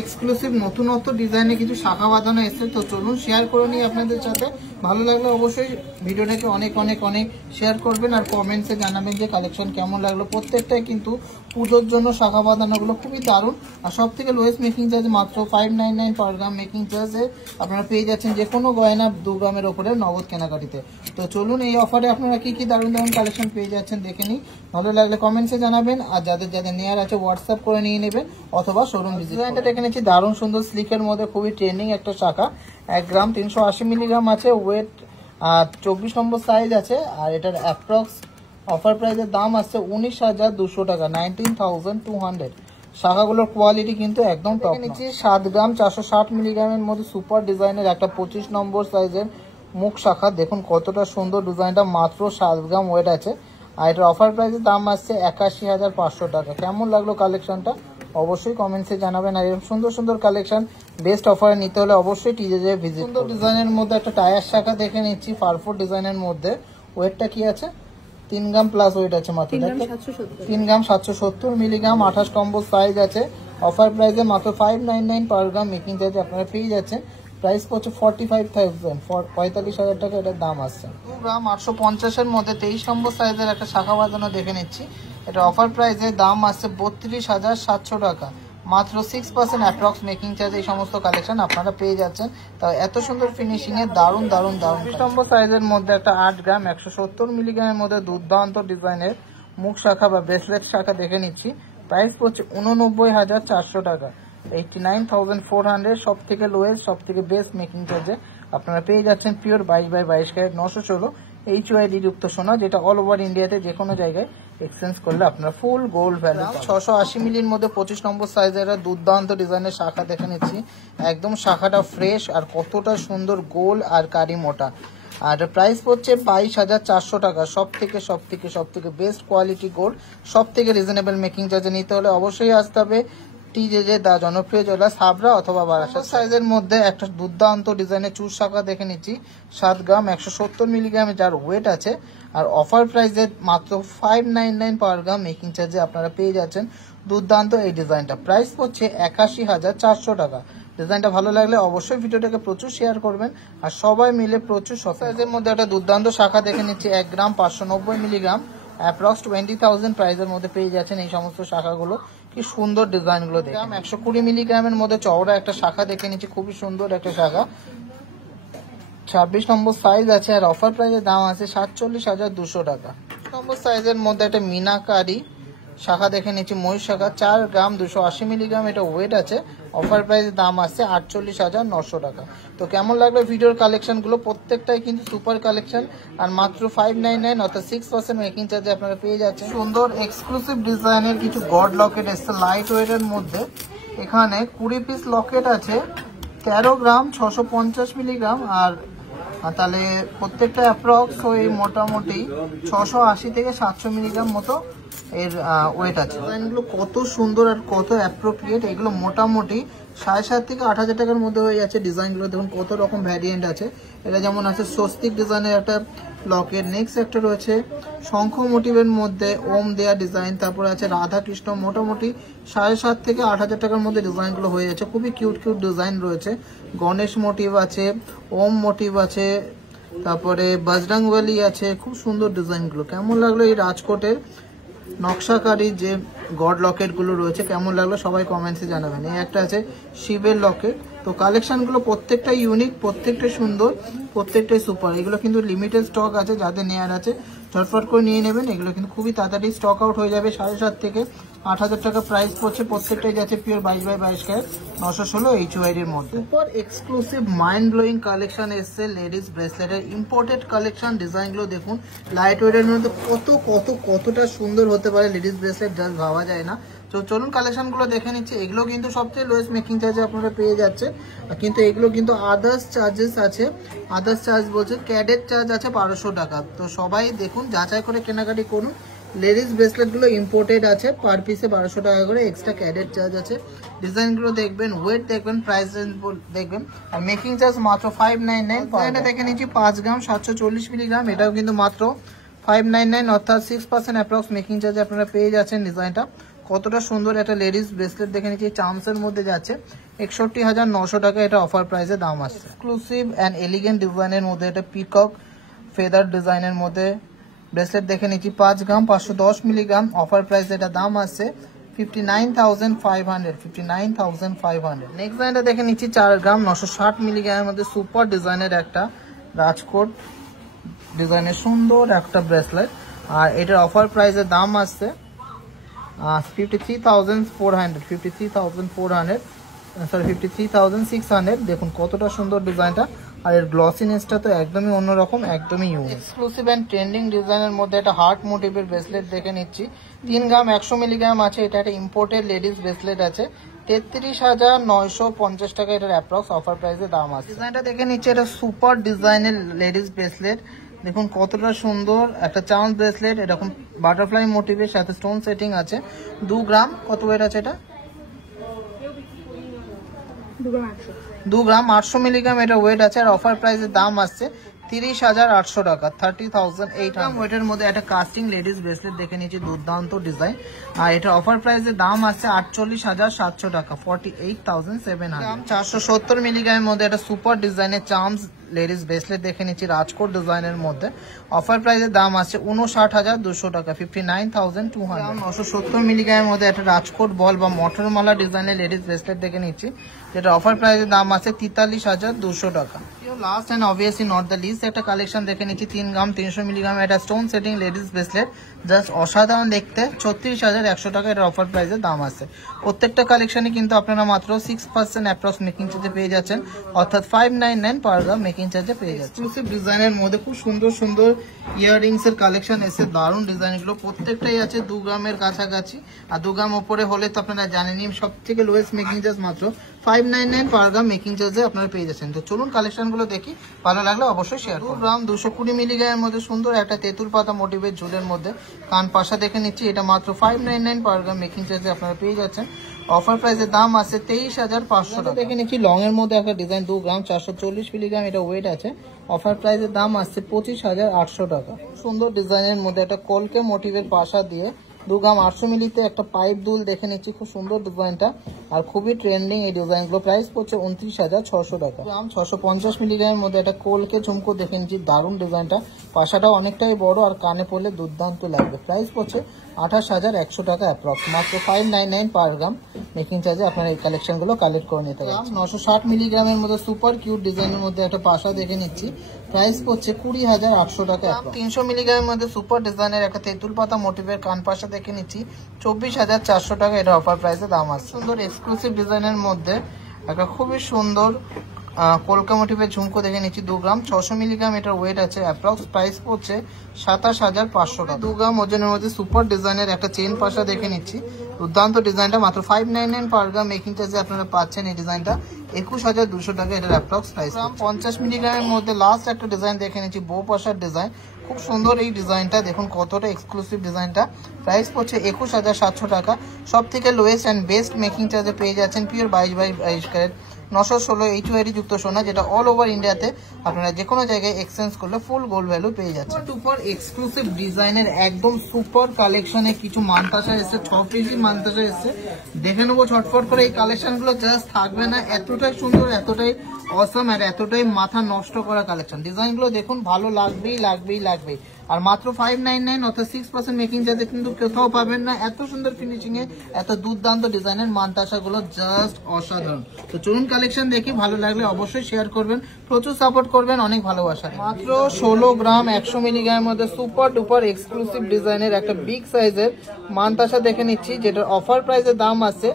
Exclusive নতুনত্ব ডিজাইনে কিছু শাখা বাঁধানো এসেছে, তো চলুন শেয়ার করে নিই আপনাদের সাথে। ভালো লাগলে অবশ্যই ভিডিওটাকে অনেক অনেক অনেক শেয়ার করবেন আর কমেন্টসে জানাবেন যে কালেকশন কেমন লাগলো। প্রত্যেকটাই কিন্তু পুজোর জন্য শাখা বাঁধানোগুলো খুবই দারুণ। আর সব থেকে লোয়েস্ট মেকিং চার্জ মাত্র 599 পার গ্রাম মেকিং চার্জে আপনারা পেয়ে যাচ্ছেন যে কোনো গয়না 2 গ্রামের ওপরে নগদ কেনাকাটিতে। তো চলুন এই অফারে আপনারা কি কি দারুণ দারুণ কালেকশন পেয়ে যাচ্ছেন দেখে নিই। ভালো লাগলে কমেন্টসে জানাবেন আর যাদের যাদের নেয়ার আছে হোয়াটসঅ্যাপ করে নিয়ে নেবেন অথবা শোরুম ভিজিট। ডিজাইনটা দেখে নিচ্ছি দারুণ সুন্দর স্লিকের মধ্যে খুবই ট্রেন্ডিং একটা শাখা। 1 গ্রাম 380 মিলিগ্রাম আছে, ওয়েট 24 নম্বর সাইজ আছে। আর এটার অ্যাপ্রক্স অফার প্রাইসের দাম আসছে 19,200 টাকা, 19,200। শাখাগুলোর কোয়ালিটি কিন্তু একদম টপ নিচ্ছি। 7 গ্রাম 460 মিলিগ্রামের মধ্যে সুপার ডিজাইনের একটা 25 নম্বর সাইজের মুখ শাখা। দেখুন কতটা সুন্দর ডিজাইনটা, মাত্র 7 গ্রাম ওয়েট আছে। আর এটার অফার প্রাইসের দাম আসছে 81,500 টাকা। কেমন লাগলো কালেকশনটা অবশ্যই কমেন্টসে জানাবেন। আর এরকম সুন্দর সুন্দর কালেকশন বেস্ট অফারে নিতে হলে অবশ্যই টিজে ভিজিট। সুন্দর ডিজাইনের মধ্যে একটা টায়ার শাখা দেখে নিচ্ছি ফারফোর ডিজাইনের মধ্যে। ওয়েটটা কি আছে? 3 গ্রাম প্লাস ওয়েট আছে মাত্র, 3 গ্রাম 770 মিলিগ্রাম, 28 নম্বর সাইজ আছে। অফার প্রাইসে মাত্র 599 পার গ্রাম মেকিং চার্জে আপনারা পেয়ে যাচ্ছেন। প্রাইস পড়ছে 45,000, 45,000 টাকা এটার দাম আসছে। 2 গ্রাম 850-এর মধ্যে 23 নম্বর সাইজের একটা শাখা বাঁধানো দেখে নিচ্ছি। এটা অফার প্রাইসে দাম আসছে 32,700 টাকা, মাত্র 6% অ্যাপ্রক্স মেকিং চার্জ। এই সমস্ত কালেকশন আপনারা পেয়ে যাচ্ছেন। তাও এত সুন্দর ফিনিশিং এ দারুণ দারুণ দারুণ। 20 নম্বর সাইজের মধ্যে একটা 8 গ্রাম 170 মিলিগ্রামের মধ্যে দুর্দান্ত ডিজাইনের মুখ শাখা বা ব্রেসলেট শাখা দেখে নিচ্ছি। প্রাইস পড়ছে 89,400 টাকা, 89,400। সব থেকে লোয়েস্ট সব থেকে বেস্ট মেকিং চার্জে আপনারা পেয়ে যাচ্ছেন পিওর 22/22 ক্যারেট 916 HYD যুক্ত সোনা, যেটা অল ওভার ইন্ডিয়াতে যে কোনো জায়গায় এক্সচেঞ্জ করলে আপনারা ফুল গোল্ড ভ্যালু। 680 মিলির মধ্যে 25 নম্বর সাইজের দুর্দান্ত ডিজাইনের শাখা দেখে নিচ্ছি। একদম শাখাটা ফ্রেশ আর কতটা সুন্দর গোল আর কারি মোটা। আর প্রাইস পড়ছে 22,400 টাকা। সব থেকে বেস্ট কোয়ালিটি গোল্ড, সব থেকে রিজনেবল মেকিং চার্জে নিতে হলে অবশ্যই আসতে হবে টিজে দা জনপ্রিয় জুয়েলার্স হাবড়া অথবা বারাসাত। সাইজের মধ্যে একটা দুর্দান্ত ডিজাইনের চুর শাখা দেখে নিচ্ছি। 7 গ্রাম 170 মিলিগ্রামে যার ওয়েট আছে। আর অফার প্রাইসে মাত্র 599 পার গ্রাম মেকিং চার্জে আপনারা পেয়ে যাচ্ছেন দুর্দান্ত এই ডিজাইনটা। প্রাইস পড়ছে 81,400 টাকা। ডিজাইনটা ভালো লাগলে অবশ্যই ভিডিওটাকে প্রচুর শেয়ার করবেন আর সবাই মিলে প্রচুর। সাইজের মধ্যে একটা দুর্দান্ত শাখা দেখে নিচ্ছি। 1 গ্রাম 590 মিলিগ্রাম, অ্যাপ্রক্স 20,000 প্রাইসের মধ্যে পেয়ে যাচ্ছেন এই সমস্ত শাখাগুলো। কি সুন্দর ডিজাইনগুলো দেখুন। 120 মিলিগ্রামের মধ্যে চওড়া একটা শাখা দেখে নিচ্ছি, খুবই সুন্দর একটা শাখা, 26 নম্বর সাইজ আছে। আর অফার প্রাইসের দাম আছে 47,200 টাকা। নম্বর সাইজের মধ্যে একটা মিনাকারি শাখা দেখে নিচ্ছি, ময়ূর শাখা, 4 গ্রাম 280 মিলিগ্রাম এটা ওয়েট আছে। অফার প্রাইসের দাম আসছে 48,900 টাকা। তো কেমন লাগলো ভিডিওর কালেকশনগুলো? প্রত্যেকটাই কিন্তু সুপার কালেকশন আর মাত্র 599 অর্থাৎ 6% মেকিং চার্জে আপনারা পেয়ে যাচ্ছেন। সুন্দর এক্সক্লুসিভ ডিজাইনের কিছু গড লকেট এসছে লাইট ওয়েটের মধ্যে। এখানে 20 পিস লকেট আছে, 13 গ্রাম 650 মিলিগ্রাম। আর তাহলে প্রত্যেকটা অ্যাপ্রক্স ওই মোটামুটি 680 থেকে 700 মিলিগ্রাম মতো এর ওয়েট আছে। ডিজাইনগুলো কত সুন্দর আর কত অ্যাপ্রোপ্রিয়েট। এগুলো মোটামুটি 7,500 থেকে 8,000 টাকার মধ্যে হয়ে যাচ্ছে। ডিজাইনগুলো দেখুন কত রকম ভ্যারিয়েন্ট আছে। এটা যেমন আছে স্বস্তিক ডিজাইনের একটা লকেট, নেক্সট একটা রয়েছে শঙ্খ মোটিভের মধ্যে ওম দেয়া ডিজাইন, তারপরে আছে রাধা কৃষ্ণ। মোটামুটি 7,500 থেকে 8,000 টাকার মধ্যে ডিজাইনগুলো হয়ে যাচ্ছে। খুবই কিউট কিউট ডিজাইন রয়েছে। গণেশ মোটিভ আছে, ওম মোটিভ আছে, তারপরে বজরংবলী আছে। খুব সুন্দর ডিজাইনগুলো। কেমন লাগলো এই রাজকোটের নকশাকারী যে গড লকেট গুলো রয়েছে, কেমন লাগলো সবাই কমেন্টসে জানাবেন। এই একটা আছে শিবের লকেট। তো কালেকশনগুলো প্রত্যেকটাই ইউনিক, প্রত্যেকটাই সুন্দর, প্রত্যেকটাই সুপার। এগুলো কিন্তু লিমিটেড স্টক আছে, যাদের নেয়ার আছে ঝটফট করে নিয়ে নেবেন। এগুলো কিন্তু খুবই তাড়াতাড়ি স্টক আউট হয়ে যাবে। 7,500 থেকে 8,000 টাকা প্রাইস পড়ছে। প্রত্যেকটাই যাচ্ছে পিওর 22/22 ক্যারেট 916 HYD এর মধ্যে। Super exclusive mind blowing collection এসছে লেডিস ব্রেসলেটের ইম্পোর্টেড কালেকশন। ডিজাইনগুলো দেখুন লাইট ওয়েটের মধ্যে কতটা সুন্দর হতে পারে লেডিস ব্রেসলেট, জাস্ট ভাবা যায় না। তো চলুন কালেকশনগুলো দেখে নিচ্ছি। এগুলো কিন্তু সবচেয়ে লোয়েস্ট মেকিং চার্জে আপনারা পেয়ে যাচ্ছেন। কিন্তু এগুলো কিন্তু আদার্স চার্জেস আছে, আদার্স চার্জ বলছে ক্যাডেট চার্জ আছে 1200 টাকা। তো সবাই দেখুন যাচাই করে কেনাকাটি করুন। লেডিস ব্রেসলেটগুলো ইম্পোর্টেড আছে, পার পিসে 1200 টাকা করে, এক্সট্রা ক্যাডেট চার্জ আছে। ডিজাইনগুলো দেখবেন, ওয়েট দেখবেন, প্রাইস রেঞ্জ দেখবেন। আর মেকিং চার্জ মাত্র 599। এটা দেখে নিচ্ছি 5 গ্রাম 740 মিলিগ্রাম, এটাও কিন্তু মাত্র 599 অর্থাৎ 6% অ্যাপ্রক্স মেকিং চার্জে আপনারা পেয়ে যাচ্ছেন ডিজাইনটা। কতটা সুন্দর একটা লেডিস ব্রেসলেট দেখে নিচ্ছি, চার্মসের মধ্যে যাচ্ছে 61,900 টাকা, এটা অফার প্রাইসে দাম আসছে। এক্সক্লুসিভ অ্যান্ড এলিগেন্ট ডিজাইনের মধ্যে এটা পিকক ফেদার ডিজাইনের মধ্যে ব্রেসলেট দেখে নিচ্ছি, 5 গ্রাম 510 মিলিগ্রাম, অফার প্রাইস এটা দাম আসছে 59,500, 59,500। নেক্সট ডিজাইনটা দেখে নিচ্ছি 4 গ্রাম 960 মিলিগ্রামের মধ্যে সুপার ডিজাইনের একটা রাজকোট ডিজাইনের সুন্দর একটা ব্রেসলেট, আর এটার অফার প্রাইসের দাম আসছে 53,400, 53,400, সরি 53,600। দেখুন কতটা সুন্দর ডিজাইনটা, আর এর গ্লসিনেসটা তো একদমই অন্যরকম, একদমই ইউনিক। এক্সক্লুসিভ অ্যান্ড ট্রেন্ডিং ডিজাইনের মধ্যে একটা হার্ট মোটিভের ব্রেসলেট দেখে নিচ্ছি, 3 গ্রাম 100 মিলিগ্রাম আছে, এটা একটা ইম্পোর্টেড লেডিস ব্রেসলেট আছে, 33,950 টাকা এটার অ্যাপ্রক্স অফার প্রাইসে দাম আছে। ডিজাইনটা দেখে নিচ্ছি, এটা সুপার ডিজাইনের লেডিস ব্রেসলেট, দেখুন কতটা সুন্দর একটা চার্ম ব্রেসলেট, এরকম বাটারফ্লাই মোটিভের সাথে স্টোন সেটিং আছে, 2 গ্রাম, কত ওয়েট আছে এটা? 2 গ্রাম 800 মিলিগ্রাম এটা ওয়েট আছে, আর অফার প্রাইসের দাম আসছে 30,800 টাকা, 30,800 ওয়েটের মধ্যে একটা কাস্টিং লেডিস ব্রেসলেট দেখে নিচ্ছি, দুর্দান্ত ডিজাইন, আর এটা অফার প্রাইসের দাম আসছে 48,700 টাকা, 48,700। 470 মিলিগ্রামের মধ্যে একটা সুপার ডিজাইনের চার্মস লেডিস ব্রেসলেট দেখে নিচ্ছি, রাজকোট ডিজাইনের মধ্যে, অফার প্রাইসের দাম আসছে 59,200 টাকা, 59,200। 970 মিলিগ্রামের মধ্যে একটা রাজকোট বল বা মটরমালা ডিজাইনের লেডিস ব্রেসলেট দেখে নিচ্ছি, যেটা অফার প্রাইসের দাম আছে 43,200 টাকা। Last and obviously not the least একটা কালেকশন দেখে নিচ্ছি, 3 গ্রাম 300 মিলিগ্রাম একটা stone setting ladies bracelet, just অসাধারণ দেখতে, 36,100 টাকা এটা অফার প্রাইসের দাম আছে। প্রত্যেকটা কালেকশনে কিন্তু আপনারা মাত্র 6% অ্যাপ্রক্স মেকিং চার্জে পেয়ে যাচ্ছেন, অর্থাৎ 599 পার গ্রাম মেকিং চার্জে পেয়ে যাচ্ছেন। এক্সক্লুসিভ ডিজাইনের মধ্যে খুব সুন্দর সুন্দর ইয়াররিংস এর কালেকশন এসে, দারুণ ডিজাইনগুলো প্রত্যেকটাই আছে 2 গ্রামের কাছাকাছি, আর 2 গ্রাম উপরে হলে তো আপনারা জানেনই সব থেকে লোয়েস্ট মেকিং চার্জ মাত্র 599 পার গ্রাম মেকিং চার্জে আপনারা পেয়ে যাচ্ছেন। তো চলুন কালেকশনগুলো দেখি, ভালো লাগলে অবশ্যই শেয়ার করুন। 2 গ্রাম 220 মিলিগ্রামের মধ্যে সুন্দর একটা তেঁতুল পাতা মোটিভের ঝুলের মধ্যে কান পাশা দেখে নিচ্ছি, এটা মাত্র 599 পার গ্রাম মেকিং চার্জে আপনারা পেয়ে যাচ্ছেন, অফার প্রাইসের দাম আছে 23,500 টাকা। দেখে নিচ্ছি লং এর মধ্যে একটা ডিজাইন, 2 গ্রাম 440 মিলিগ্রাম এটা ওয়েট আছে, অফার প্রাইসের দাম আসছে 25,800 টাকা। সুন্দর ডিজাইনের মধ্যে একটা কলকে মোটিভের পাশা দিয়ে 2 গ্রাম 800 মিলিতে একটা পাইপ দুল দেখে নিচ্ছি, খুব সুন্দর ডিজাইনটা, আর খুবই ট্রেন্ডিং এই ডিজাইনগুলো, প্রাইস পড়ছে 29,600 টাকা। গ্রাম 650 মিলিগ্রামের মধ্যে একটা কলকে ঝুমকো দেখে নিচ্ছি, দারুণ ডিজাইনটা, পাশাটাও অনেকটাই বড় আর কানে পড়লে দুর্দান্ত লাগবে, প্রাইস পড়ছে 28,100 টাকা অ্যাপ্রক্স, মাত্র 599 পার গ্রাম মেকিং চার্জে আপনারা এই কালেকশনগুলো কালেক্ট করে নিতে পারেন। 960 মিলিগ্রামের মধ্যে সুপার কিউট ডিজাইনের মধ্যে একটা পাশা দেখে নিচ্ছি, প্রাইস পড়ছে 20,800 টাকা। 300 মিলিগ্রামের মধ্যে সুপার ডিজাইনের একটা তেঁতুল পাতা মোটিভের কান পাশা দেখে নিচ্ছি, 24,400 টাকা এটা অফার প্রাইসে দাম আছে। সুন্দর এক্সক্লুসিভ ডিজাইনের মধ্যে একটা খুবই সুন্দর কলকা মোটিভের ঝুমকো দেখে নিচ্ছি, 2 গ্রাম 600 মিলিগ্রাম এটার ওয়েট আছে, অ্যাপ্রক্স প্রাইস পড়ছে 27,500 টাকা। 2 গ্রাম ওজনের মধ্যে সুপার ডিজাইনের একটা চেন পাশা দেখে নিচ্ছি, দুর্দান্ত ডিজাইনটা, মাত্র 599 পার গ্রাম মেকিং চার্জে আপনারা পাচ্ছেন এই ডিজাইনটা, 21,200 টাকা এটার অ্যাপ্রক্স প্রাইস। 50 মিলিগ্রামের মধ্যে লাস্ট একটা ডিজাইন দেখে নিচ্ছি, বো পাশার ডিজাইন, খুব সুন্দর এই ডিজাইনটা, দেখুন কতটা এক্সক্লুসিভ ডিজাইনটা, প্রাইস পড়ছে 21,700 টাকা। সব থেকে লোয়েস্ট অ্যান্ড বেস্ট মেকিং চার্জে পেয়ে যাচ্ছেন পিওর 22/22 ক্যারেট 916 HOID যুক্ত সোনা, যেটা অল ওভার ইন্ডিয়াতে আপনারা যে কোনো জায়গায় এক্সচেঞ্জ করলে ফুল গোল্ড ভ্যালু পেয়ে যাচ্ছে। সুপার এক্সক্লুসিভ ডিজাইনের একদম সুপার কালেকশনে কিছু মানতাসা এসেছে, 6 পিসি মানতাসা এসেছে, দেখে নেবো ছটফট করে। এই কালেকশনগুলো জাস্ট থাকবে না, এতটাই সুন্দর, এতটাই অসম আর এতটাই মাথা নষ্ট করা কালেকশন। ডিজাইনগুলো দেখুন, ভালো লাগবেই লাগবেই লাগবেই, আর মাত্র 599 অর্থাৎ 6% মেকিং চার্জে কিন্তু কোথাও পাবেন না এত সুন্দর ফিনিশিং এ এত দুর্দান্ত ডিজাইনের মানতাসাগুলো, জাস্ট অসাধারণ। তো চলুন কালেকশন দেখি, ভালো লাগলে অবশ্যই শেয়ার করবেন, প্রচুর সাপোর্ট করবেন, অনেক ভালোবাসা। মাত্র 16 গ্রাম 100 মিলিগ্রামের মধ্যে সুপার ডুপার এক্সক্লুসিভ ডিজাইনের একটা বিগ সাইজের মানতাসা দেখে নিচ্ছি, যেটার অফার প্রাইসের দাম আছে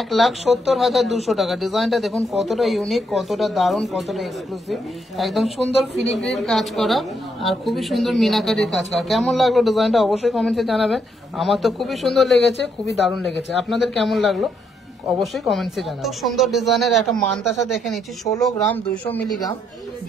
1,70,200 টাকা। ডিজাইনটা দেখুন কতটা ইউনিক, কতটা দারুণ, কতটা এক্সক্লুসিভ, একদম সুন্দর ফিলিগ্রির কাজ করা আর খুবই সুন্দর মিনাকারির কাজ করা। কেমন লাগলো ডিজাইনটা অবশ্যই কমেন্টে জানাবেন, আমার তো খুবই সুন্দর লেগেছে, খুবই দারুণ লেগেছে, আপনাদের কেমন লাগলো অবশ্যই কমেন্টসে জানাবেন। খুব সুন্দর ডিজাইনের একটা মানতাসা দেখে নিচ্ছি, 16 গ্রাম 200 মিলিগ্রাম,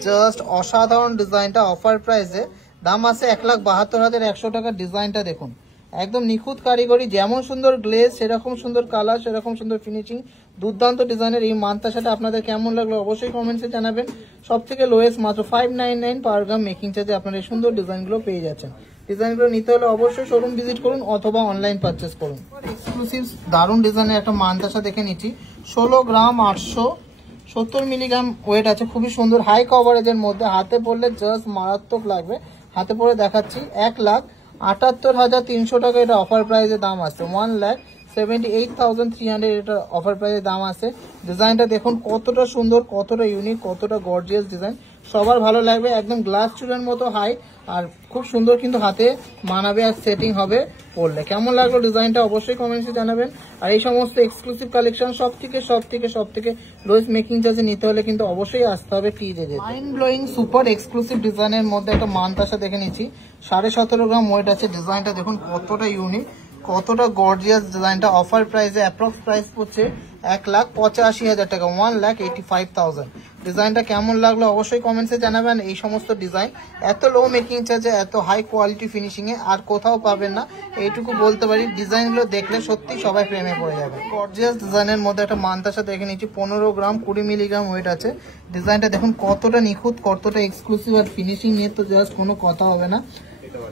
জাস্ট অসাধারণ ডিজাইনটা, অফার প্রাইসে দাম আছে 1,72,100 টাকা। ডিজাইনটা দেখুন, একদম নিখুঁত কারিগরি, যেমন সুন্দর গ্লেজ সেরকম সুন্দর কালার, সেরকম সুন্দর ফিনিশিং, দুর্দান্ত ডিজাইনের এই মানতাসাটা আপনাদের কেমন লাগলো অবশ্যই কমেন্টসে জানাবেন। সব থেকে লোয়েস্ট মাত্র 599 পার গ্রাম মেকিং চার্জে আপনারা এই সুন্দর ডিজাইনগুলো পেয়ে যাচ্ছেন। ডিজাইনগুলো নিতে হলে অবশ্যই শোরুম ভিজিট করুন অথবা অনলাইন পারচেস করুন। এক্সক্লুসিভ দারুণ ডিজাইনের একটা মানতাসা দেখে নিচ্ছি, 16 গ্রাম 870 মিলিগ্রাম ওয়েট আছে, খুবই সুন্দর হাই কভারেজের মধ্যে। হাতে পরলে জাস্ট মারাত্মক লাগবে। হাতে পরে দেখাচ্ছি 1,78,300 টাকা এটা অফার প্রাইসে দাম আছে। 1,78,300 এটা অফার প্রাইসে দাম আছে। ডিজাইনটা দেখুন কতটা সুন্দর, কতটা ইউনিক, কতটা গর্জিয়াস ডিজাইন, সবার ভালো লাগবে। একদম গ্লাস চুলের মতো হাই আর খুব সুন্দর কিন্তু হাতে মানাবে আর সেটিং হবে পরলে। কেমন লাগলো ডিজাইনটা অবশ্যই কমেন্টসে জানাবেন। আর এই সমস্ত এক্সক্লুসিভ কালেকশন সব থেকে লোয়েস্ট মেকিং চার্জে নিতে হলে কিন্তু অবশ্যই আসতে হবে TJ. Mind blowing super exclusive ডিজাইনের মধ্যে একটা মানতাসা দেখে নিচ্ছি, 17.5 গ্রাম ওয়েট আছে। ডিজাইনটা দেখুন কতটা ইউনিক, কতটা গর্জিয়াস ডিজাইনটা। অফার প্রাইসে অ্যাপ্রক্স প্রাইস পড়ছে 1,85,000 টাকা, 1,85,000। ডিজাইনটা কেমন লাগলো অবশ্যই কমেন্টসে জানাবেন। এই সমস্ত ডিজাইন এত লো মেকিং চার্জে, এত হাই কোয়ালিটি ফিনিশিং এ আর কোথাও পাবেন না, এইটুকু বলতে পারি। ডিজাইনগুলো দেখলে সত্যি সবাই প্রেমে পড়ে যাবে। গর্জিয়াস ডিজাইনের মধ্যে একটা মানতাসা দেখে নিচ্ছি, 15 গ্রাম 20 মিলিগ্রাম ওয়েট আছে। ডিজাইনটা দেখুন কতটা নিখুঁত, কতটা এক্সক্লুসিভ, আর ফিনিশিং নিয়ে তো জাস্ট কোনো কথা হবে না।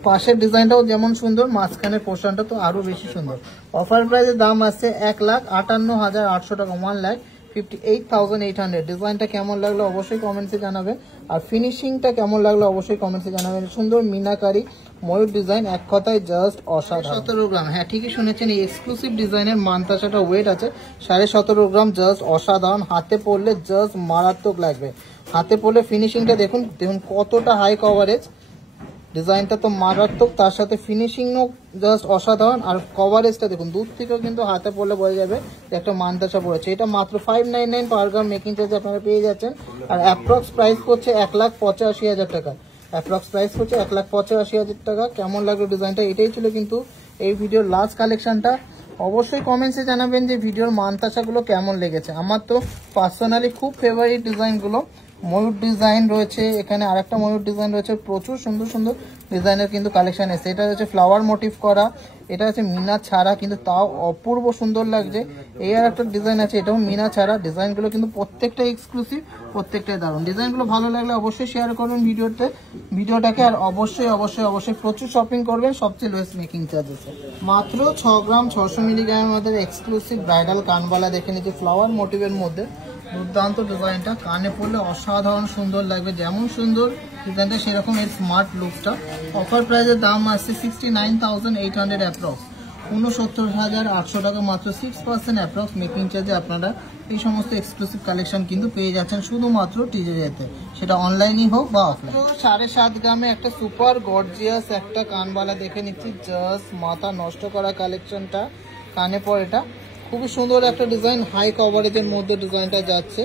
পাশের ডিজাইনটাও যেমন সুন্দর, মাঝখানের পোর্শনটা তো আরো বেশি সুন্দর। অফার প্রাইসের দাম আছে 1,58,800 টাকা, 1,58,800। ডিজাইনটা কেমন লাগলো অবশ্যই কমেন্টসে জানাবেন। আর ফিনিশিংটা কেমন লাগলো অবশ্যই কমেন্টসে জানাবেন। সুন্দর মিনাকারি ময়ূর ডিজাইন, এক কথায় জাস্ট অসাধারণ। 17 গ্রাম, হ্যাঁ ঠিকই শুনেছেন, এই এক্সক্লুসিভ ডিজাইনের মানতাসাটা ওয়েট আছে 17.5 গ্রাম, জাস্ট অসাধারণ। হাতে পরলে জাস্ট মারাত্মক লাগবে। হাতে পরলে ফিনিশিংটা দেখুন কতটা হাই কভারেজ। ডিজাইনটা তো মারাত্মক, তার সাথে ফিনিশিংও জাস্ট অসাধারণ। আর কভারেজটা দেখুন, দূর থেকেও কিন্তু হাতে পড়লে বোঝা যাবে যে একটা মানতাসা পড়েছে। এটা মাত্র 599 পার গ্রাম মেকিং চার্জ আপনারা পেয়ে যাচ্ছেন। আর অ্যাপ্রক্স প্রাইস করছে 1,85,000 টাকা, অ্যাপ্রক্স প্রাইস করছে 1,85,000 টাকা। কেমন লাগলো ডিজাইনটা? এটাই ছিল কিন্তু এই ভিডিওর লাস্ট কালেকশনটা। অবশ্যই কমেন্টসে জানাবেন যে ভিডিওর মানতাসাগুলো কেমন লেগেছে। আমার তো পার্সোনালি খুব ফেভারিট ডিজাইনগুলো। ময়ূর ডিজাইন রয়েছে এখানে, আরেকটা ময়ূর ডিজাইন রয়েছে, প্রচুর সুন্দর সুন্দর ডিজাইনের কিন্তু কালেকশন এসেছে। এটা হচ্ছে ফ্লাওয়ার মোটিভ করা, এটা হচ্ছে মিনা ছাড়া, কিন্তু তাও অপূর্ব সুন্দর লাগছে। এই আর একটা ডিজাইন আছে, এটাও মিনা ছাড়া। ডিজাইনগুলো কিন্তু প্রত্যেকটা এক্সক্লুসিভ, প্রত্যেকটাই দারুণ। ডিজাইনগুলো ভালো লাগলে অবশ্যই শেয়ার করবেন ভিডিওটাকে। আর অবশ্যই প্রচুর শপিং করবেন সবচেয়ে লোয়েস্ট মেকিং চার্জেসে। মাত্র 6 গ্রাম 600 মিলিগ্রামের মধ্যে এক্সক্লুসিভ ব্রাইডাল কানবালা দেখে নিচ্ছি, ফ্লাওয়ার মোটিভের মধ্যে। দুর্দান্ত ডিজাইনটা, কানে পড়লে অসাধারণ সুন্দর লাগবে। যেমন সুন্দর ডিজাইনটা সেরকম এর স্মার্ট লুকটা। অফার প্রাইসের দাম আসছে 69,800 অ্যাপ্রক্স, 69,800 টাকা, মাত্র 6% অ্যাপ্রক্স মেকিং চার্জে আপনারা এই সমস্ত এক্সক্লুসিভ কালেকশন কিন্তু পেয়ে যাচ্ছেন শুধুমাত্র টিজেতে, সেটা অনলাইনই হোক বা অফলাইন। 7.5 গ্রামে একটা সুপার গর্জিয়াস একটা কানবালা দেখে নিচ্ছি, জাস্ট মাথা নষ্ট করা কালেকশনটা। কানে পর এটা খুবই সুন্দর একটা ডিজাইন, হাই কভারেজের মধ্যে ডিজাইনটা যাচ্ছে।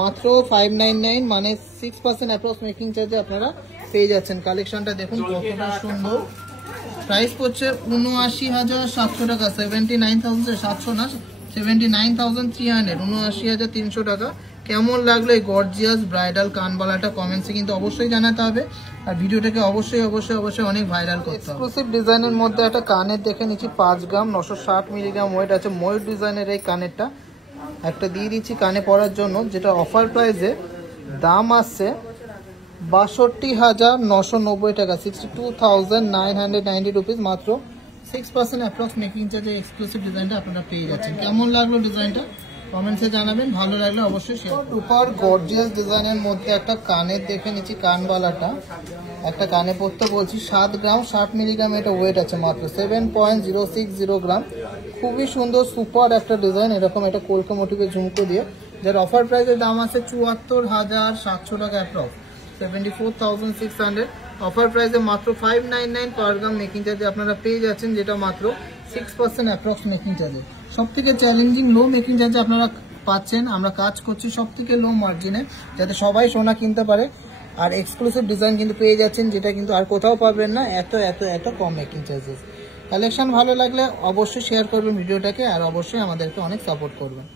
মাত্র 599, মানে 6% অ্যাপ্রক্স মেকিং চার্জে আপনারা পেয়ে যাচ্ছেন। কালেকশনটা দেখুন কতটা সুন্দর। প্রাইস পড়ছে 79,700 টাকা, 79,700 না, 79,300, 79,300 টাকা। কেমন লাগলো এই গর্জিয়াস ব্রাইডাল কানবালাটা কমেন্টসে কিন্তু অবশ্যই জানাতে হবে। আর ভিডিওটাকে অবশ্যই অনেক ভাইরাল করতে হবে। এক্সক্লুসিভ ডিজাইনের মধ্যে একটা কানের দেখে নিচ্ছি, 5 গ্রাম 960 মিলিগ্রাম ওয়েট আছে। ময়ূর ডিজাইনের এই কানেরটা একটা দিয়ে দিচ্ছি কানে পরার জন্য, যেটা অফার প্রাইসে দাম আসছে 62,990 টাকা, 62,990 রুপিস, মাত্র 6% অ্যাপ্রক্স মেকিং চার্জে এক্সক্লুসিভ ডিজাইনটা আপনারা পেয়ে যাচ্ছেন। কেমন লাগলো ডিজাইনটা কমেন্টসে জানাবেন, ভালো লাগলে অবশ্যই শেয়ার। সুপার গর্জিয়াস ডিজাইনের মধ্যে একটা কানের দেখে নিচ্ছি, কানবালাটা একটা কানে পড়তে বলছি, 7 গ্রাম 60 মিলিগ্রাম এটা ওয়েট আছে, মাত্র 7.060 গ্রাম। খুবই সুন্দর সুপার একটা ডিজাইন, এরকম একটা কলকা মোটিভের ঝুমকো দিয়ে, যার অফার প্রাইসের দাম আছে 74,700 টাকা, অ্যাপ্রক্স 74,600। অফার প্রাইসে মাত্র 599 পার গ্রাম মেকিং চার্জে আপনারা পেয়ে যাচ্ছেন, যেটা মাত্র 6% অ্যাপ্রক্স মেকিং চার্জে। সব থেকে চ্যালেঞ্জিং লো মেকিং চার্জে আপনারা পাচ্ছেন। আমরা কাজ করছি সব থেকে লো মার্জিনে, যাতে সবাই সোনা কিনতে পারে। আর এক্সক্লুসিভ ডিজাইন কিন্তু পেয়ে যাচ্ছেন, যেটা কিন্তু আর কোথাও পাবেন না, এত কম মেকিং চার্জেস। কালেকশন ভালো লাগলে অবশ্যই শেয়ার করবেন ভিডিওটাকে, আর অবশ্যই আমাদেরকে অনেক সাপোর্ট করবেন।